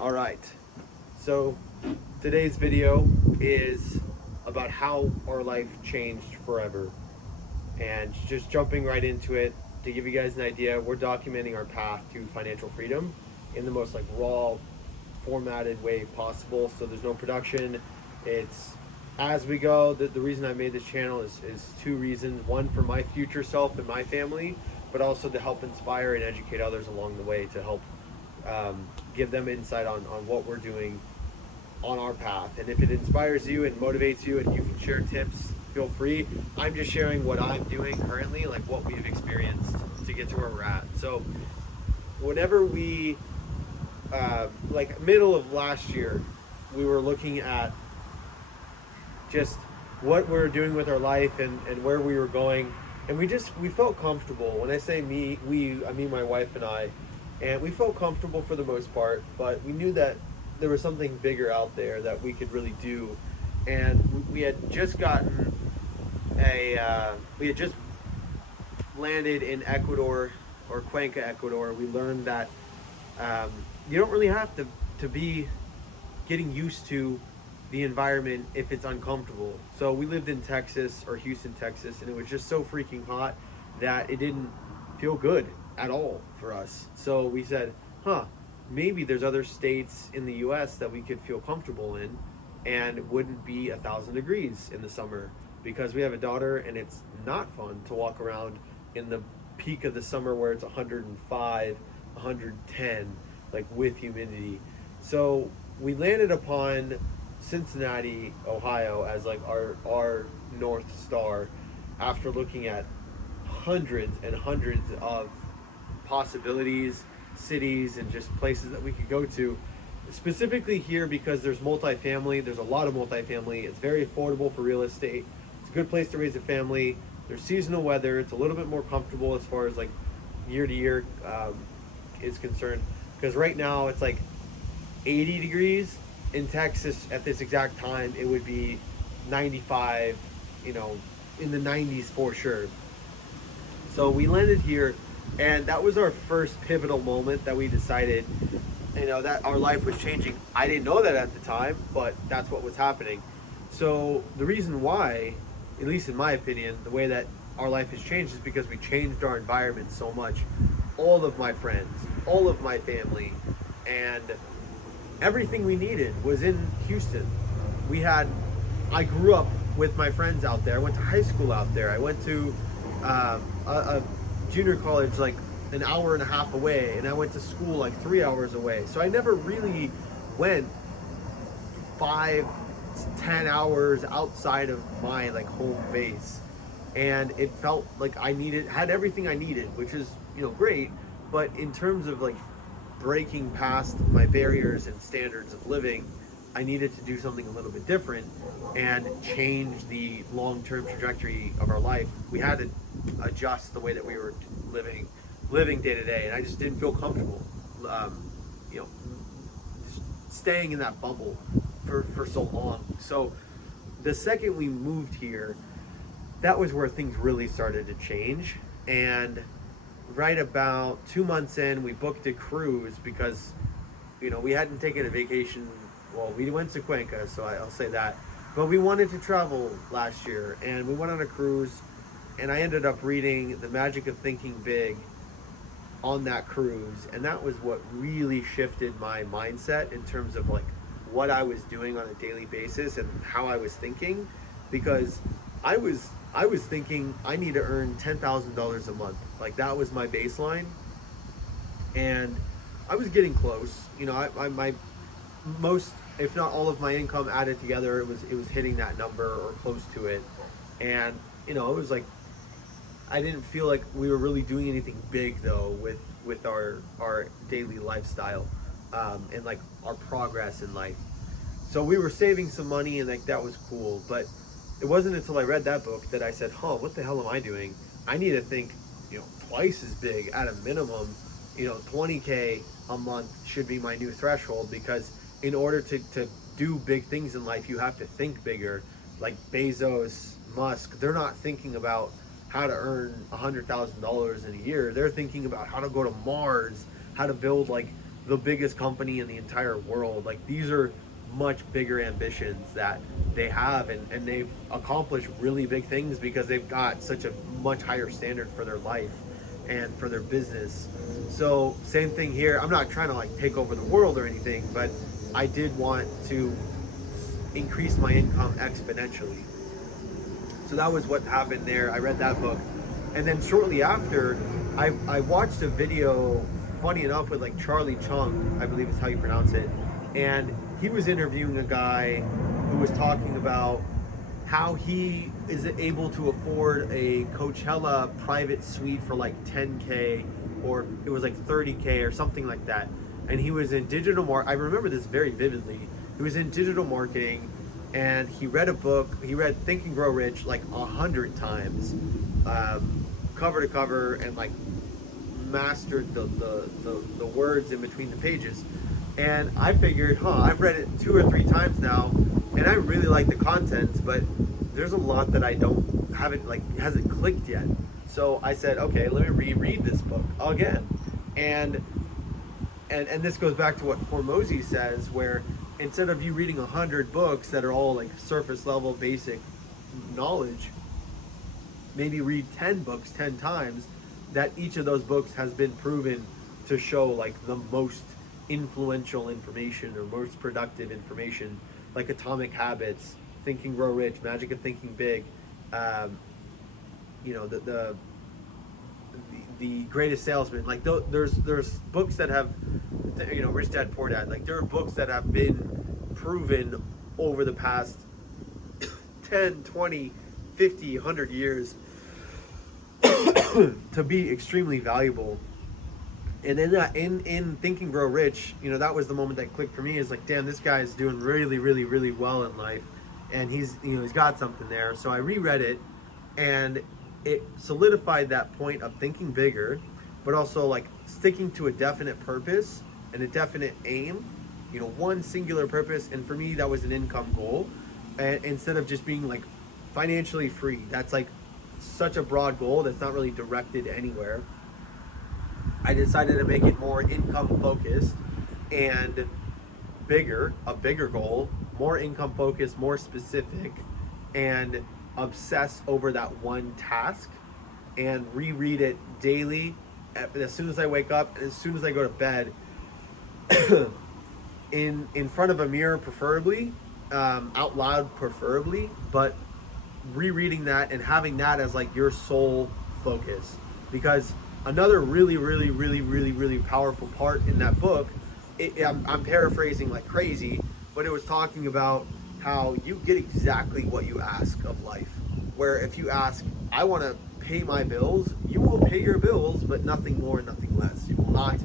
All right, so today's video is about how our life changed forever. And just jumping right into it, to give you guys an idea, we're documenting our path to financial freedom in the most like raw, formatted way possible. So there's no production. It's as we go. The reason I made this channel is two reasons. One, for my future self and my family, but also to help inspire and educate others along the way, to help give them insight on what we're doing on our path. And if it inspires you and motivates you and you can share tips, feel free. I'm just sharing what I'm doing currently, like what we've experienced to get to where we're at. So whenever we like middle of last year, we were looking at just what we're doing with our life and where we were going, and we felt comfortable. When I say I mean my wife and I, and we felt comfortable for the most part, but we knew that there was something bigger out there that we could really do. And we had just gotten we had just landed in Ecuador, or Cuenca, Ecuador. We learned that you don't really have to be getting used to the environment if it's uncomfortable. So we lived in Texas, or Houston, Texas, and it was just so freaking hot that it didn't feel good at all for us. So we said, maybe there's other states in the US that we could feel comfortable in, and it wouldn't be 1,000 degrees in the summer, because we have a daughter and it's not fun to walk around in the peak of the summer where it's 105, 110, like with humidity. So we landed upon Cincinnati, Ohio as like our North Star, after looking at hundreds and hundreds of possibilities, cities, and just places that we could go to. Specifically here because there's multifamily, there's a lot of multifamily, it's very affordable for real estate, it's a good place to raise a family, there's seasonal weather, it's a little bit more comfortable as far as like year to year is concerned, because right now it's like 80 degrees. In Texas at this exact time it would be 95, in the 90s for sure. So we landed here, and that was our first pivotal moment that we decided, that our life was changing. I didn't know that at the time, but that's what was happening. So the reason why, at least in my opinion, the way that our life has changed is because we changed our environment so much. All of my friends, all of my family, and everything we needed was in Houston. I grew up with my friends out there. I went to high school out there. I went to a junior college like an hour and a half away, and I went to school like 3 hours away. So I never really went 5-10 hours outside of my like home base, and it felt like I had everything I needed, which is great. But in terms of like breaking past my barriers and standards of living, I needed to do something a little bit different and change the long-term trajectory of our life. We had to adjust the way that we were living day to day, and I just didn't feel comfortable staying in that bubble for so long. So the second we moved here, that was where things really started to change. And right about 2 months in, we booked a cruise because we hadn't taken a vacation. Well, we went to Cuenca, so I'll say that, but we wanted to travel last year, and we went on a cruise, and I ended up reading The Magic of Thinking Big on that cruise, and that was what really shifted my mindset in terms of like what I was doing on a daily basis and how I was thinking, because I was thinking I need to earn $10,000 a month. Like that was my baseline, and I was getting close. My most, if not all of my income added together, it was hitting that number or close to it. And it was like I didn't feel like we were really doing anything big though with our daily lifestyle and like our progress in life. So we were saving some money, and like that was cool, but it wasn't until I read that book that I said, what the hell am I doing? I need to think, twice as big at a minimum. 20K a month should be my new threshold, because in order to do big things in life, you have to think bigger. Like Bezos, Musk, they're not thinking about how to earn $100,000 in a year. They're thinking about how to go to Mars, how to build like the biggest company in the entire world. Like, these are much bigger ambitions that they have, and they've accomplished really big things because they've got such a much higher standard for their life and for their business. So same thing here. I'm not trying to like take over the world or anything, but I did want to increase my income exponentially. So that was what happened there. I read that book, and then shortly after I watched a video, funny enough, with like Charlie Chung, I believe is how you pronounce it, and he was interviewing a guy who was talking about how he is able to afford a Coachella private suite for like 10K, or it was like 30K or something like that. And he was in I remember this very vividly. He was in digital marketing, and he read a book. He read Think and Grow Rich like 100 times, cover to cover, and like mastered the words in between the pages. And I figured, I've read it 2 or 3 times now, and I really like the contents, but there's a lot that I hasn't clicked yet. So I said, okay, let me reread this book again. And this goes back to what Hormozi says, where instead of you reading 100 books that are all like surface level basic knowledge, maybe read 10 books 10 times, that each of those books has been proven to show like the most influential information or most productive information, like Atomic Habits, Think and Grow Rich, Magic of Thinking Big, you know, the Greatest Salesman. Like there's books that have, you know, Rich Dad Poor Dad. Like there are books that have been proven over the past 10, 20, 50, 100 years to be extremely valuable. And then in Think and Grow Rich, you know, that was the moment that clicked for me. Is like, damn, this guy is doing really, really, really well in life, and he's got something there. So I reread it, and it solidified that point of thinking bigger, but also like sticking to a definite purpose and a definite aim. You know, one singular purpose, and for me that was an income goal, and instead of just being like financially free. That's like such a broad goal that's not really directed anywhere. I decided to make it more income focused and a bigger goal, more income focused, more specific, and obsess over that one task and reread it daily as soon as I wake up and as soon as I go to bed, in front of a mirror preferably, out loud preferably, but rereading that and having that as like your sole focus. Because another really, really, really, really, really powerful part in that book, I'm paraphrasing like crazy, but it was talking about how you get exactly what you ask of life. Where if you ask, I want to pay my bills, you will pay your bills, but nothing more, nothing less. You will not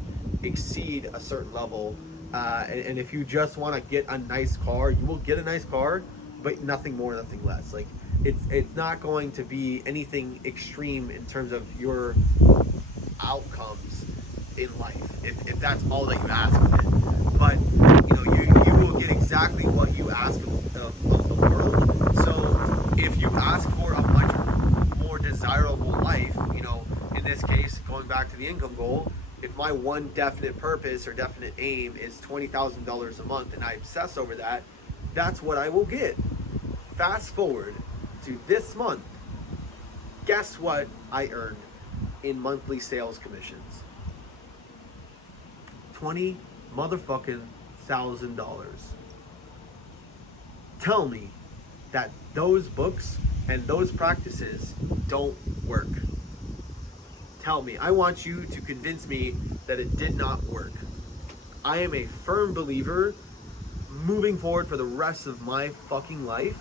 exceed a certain level. And if you just want to get a nice car, you will get a nice car, but nothing more, nothing less. Like it's not going to be anything extreme in terms of your outcomes in life if that's all that you ask of it. But you know, you will get exactly what you ask of the world. So if you ask for a much more desirable life, you know, in this case, going back to the income goal, if my one definite purpose or definite aim is $20,000 a month and I obsess over that, that's what I will get. Fast forward to this month, guess what I earned in monthly sales commissions? $20 motherfucking $1,000. Tell me that those books and those practices don't work. Tell me. I want you to convince me that it did not work. I am a firm believer moving forward for the rest of my fucking life,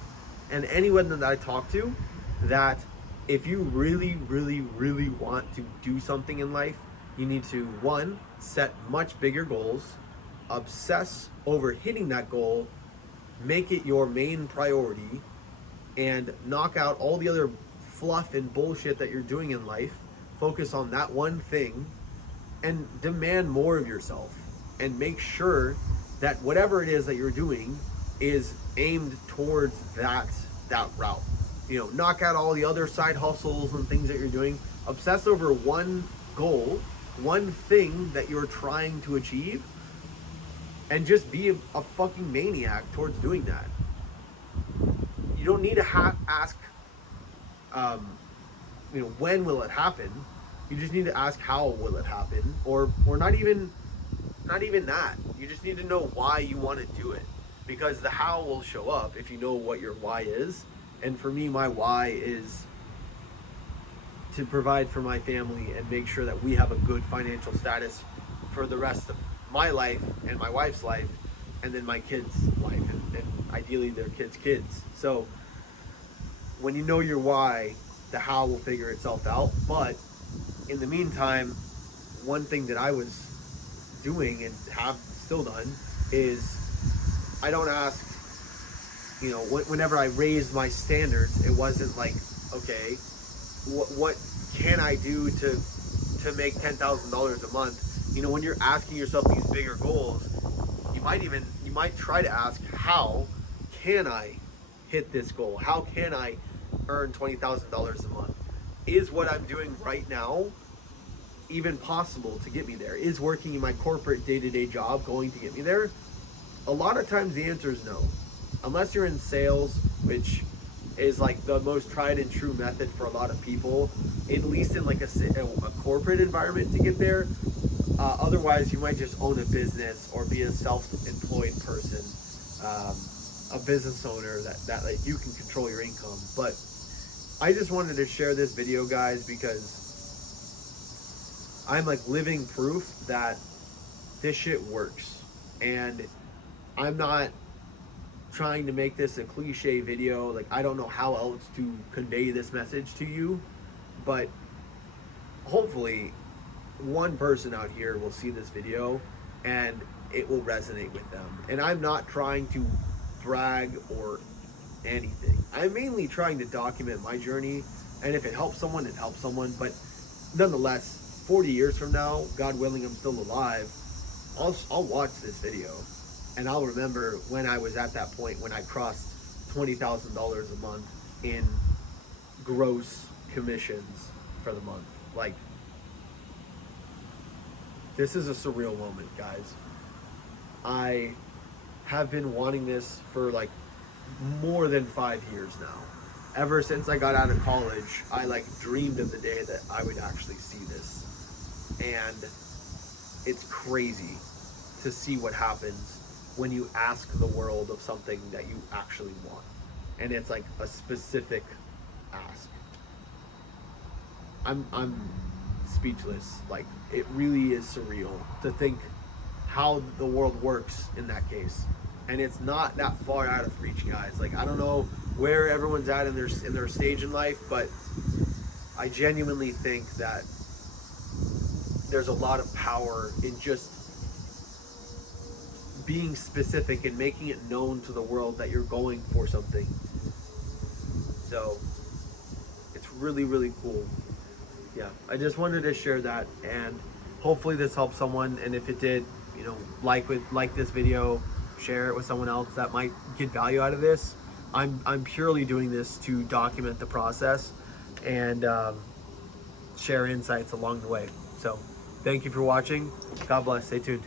and anyone that I talk to, that if you really, really, really want to do something in life, you need to, one, set much bigger goals, obsess over hitting that goal, make it your main priority, and knock out all the other fluff and bullshit that you're doing in life. Focus on that one thing and demand more of yourself, and make sure that whatever it is that you're doing is aimed towards that route. You know, knock out all the other side hustles and things that you're doing. Obsess over one goal, one thing that you're trying to achieve, and just be a fucking maniac towards doing that. You don't need to ask, when will it happen? You just need to ask how will it happen, or not even that. You just need to know why you want to do it, because the how will show up if you know what your why is. And for me, my why is to provide for my family and make sure that we have a good financial status for the rest of my life and my wife's life, and then my kids' life, and ideally their kids. So when you know your why, the how will figure itself out. But in the meantime, one thing that I was doing and have still done is I don't ask, whenever I raised my standards, it wasn't like, okay, what can I do to make $10,000 a month? When you're asking yourself these bigger goals, you might try to ask, how can I hit this goal? How can I earn $20,000 a month? Is what I'm doing right now even possible to get me there? Is working in my corporate day-to-day job going to get me there? A lot of times the answer is no. Unless you're in sales, which is like the most tried and true method for a lot of people, at least in like a corporate environment to get there. Otherwise, you might just own a business or be a self-employed person, a business owner that like you can control your income. But I just wanted to share this video, guys, because I'm like living proof that this shit works. And I'm not trying to make this a cliche video. Like, I don't know how else to convey this message to you, but hopefully one person out here will see this video and it will resonate with them. And I'm not trying to brag or anything. I'm mainly trying to document my journey, and if it helps someone, it helps someone. But nonetheless, 40 years from now, God willing, I'm still alive, I'll watch this video and I'll remember when I was at that point, when I crossed $20,000 a month in gross commissions for the month. Like, this is a surreal moment, guys. I have been wanting this for like more than 5 years now. Ever since I got out of college, I like dreamed of the day that I would actually see this. And it's crazy to see what happens when you ask the world of something that you actually want. And it's like a specific ask. I'm speechless. Like, it really is surreal to think how the world works in that case. And it's not that far out of reach, guys. Like, I don't know where everyone's at in their stage in life, but I genuinely think that there's a lot of power in just being specific and making it known to the world that you're going for something. So it's really, really cool. Yeah, I just wanted to share that, and hopefully this helps someone. And if it did, like this video, share it with someone else that might get value out of this. I'm purely doing this to document the process and share insights along the way. So thank you for watching. God bless. Stay tuned.